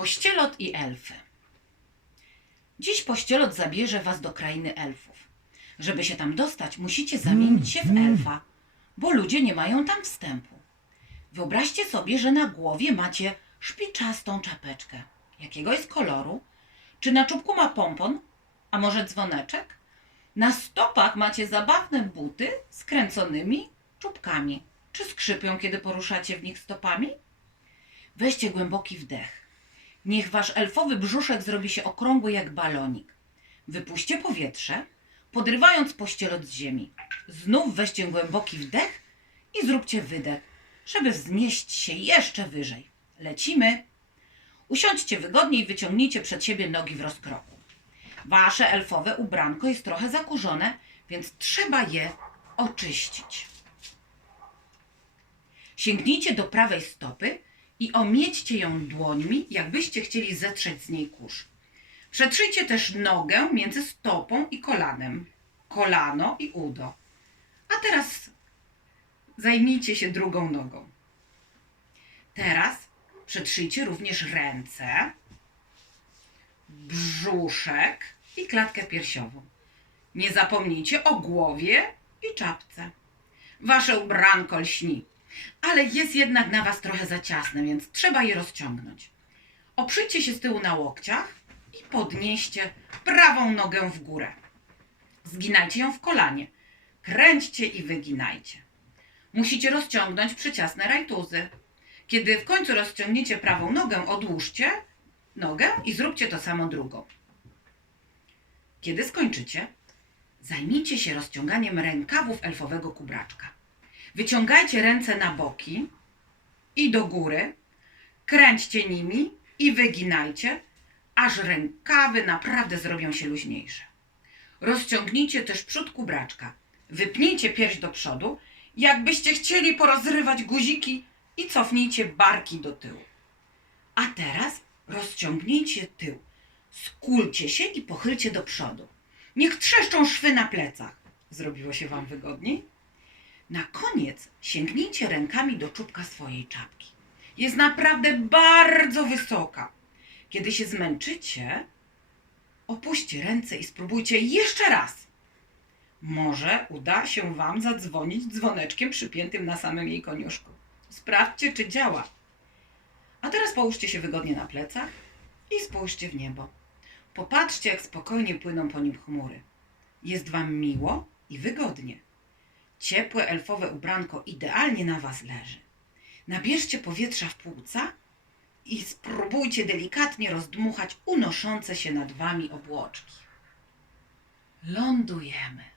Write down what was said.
Pościelot i elfy. Dziś pościelot zabierze was do krainy elfów. Żeby się tam dostać, musicie zamienić się w elfa, bo ludzie nie mają tam wstępu. Wyobraźcie sobie, że na głowie macie szpiczastą czapeczkę. Jakiego jest koloru? Czy na czubku ma pompon? A może dzwoneczek? Na stopach macie zabawne buty z kręconymi czubkami. Czy skrzypią, kiedy poruszacie w nich stopami? Weźcie głęboki wdech. Niech wasz elfowy brzuszek zrobi się okrągły jak balonik. Wypuśćcie powietrze, podrywając pościelot z ziemi. Znów weźcie głęboki wdech i zróbcie wydech, żeby wznieść się jeszcze wyżej. Lecimy. Usiądźcie wygodnie i wyciągnijcie przed siebie nogi w rozkroku. Wasze elfowe ubranko jest trochę zakurzone, więc trzeba je oczyścić. Sięgnijcie do prawej stopy i omiećcie ją dłońmi, jakbyście chcieli zetrzeć z niej kurz. Przetrzyjcie też nogę między stopą i kolanem, kolano i udo. A teraz zajmijcie się drugą nogą. Teraz przetrzyjcie również ręce, brzuszek i klatkę piersiową. Nie zapomnijcie o głowie i czapce. Wasze ubranko lśni, ale jest jednak na was trochę za ciasne, więc trzeba je rozciągnąć. Oprzyjcie się z tyłu na łokciach i podnieście prawą nogę w górę. Zginajcie ją w kolanie. Kręćcie i wyginajcie. Musicie rozciągnąć przyciasne rajtuzy. Kiedy w końcu rozciągniecie prawą nogę, odłóżcie nogę i zróbcie to samo drugą. Kiedy skończycie, zajmijcie się rozciąganiem rękawów elfowego kubraczka. Wyciągajcie ręce na boki i do góry, kręćcie nimi i wyginajcie, aż rękawy naprawdę zrobią się luźniejsze. Rozciągnijcie też przód kubraczka. Wypnijcie pierś do przodu, jakbyście chcieli porozrywać guziki i cofnijcie barki do tyłu. A teraz rozciągnijcie tył. Skulcie się i pochylcie do przodu. Niech trzeszczą szwy na plecach. Zrobiło się Wam wygodniej? Na koniec sięgnijcie rękami do czubka swojej czapki. Jest naprawdę bardzo wysoka. Kiedy się zmęczycie, opuśćcie ręce i spróbujcie jeszcze raz. Może uda się Wam zadzwonić dzwoneczkiem przypiętym na samym jej koniuszku. Sprawdźcie, czy działa. A teraz połóżcie się wygodnie na plecach i spójrzcie w niebo. Popatrzcie, jak spokojnie płyną po nim chmury. Jest Wam miło i wygodnie. Ciepłe elfowe ubranko idealnie na Was leży. Nabierzcie powietrza w płuca i spróbujcie delikatnie rozdmuchać unoszące się nad Wami obłoczki. Lądujemy.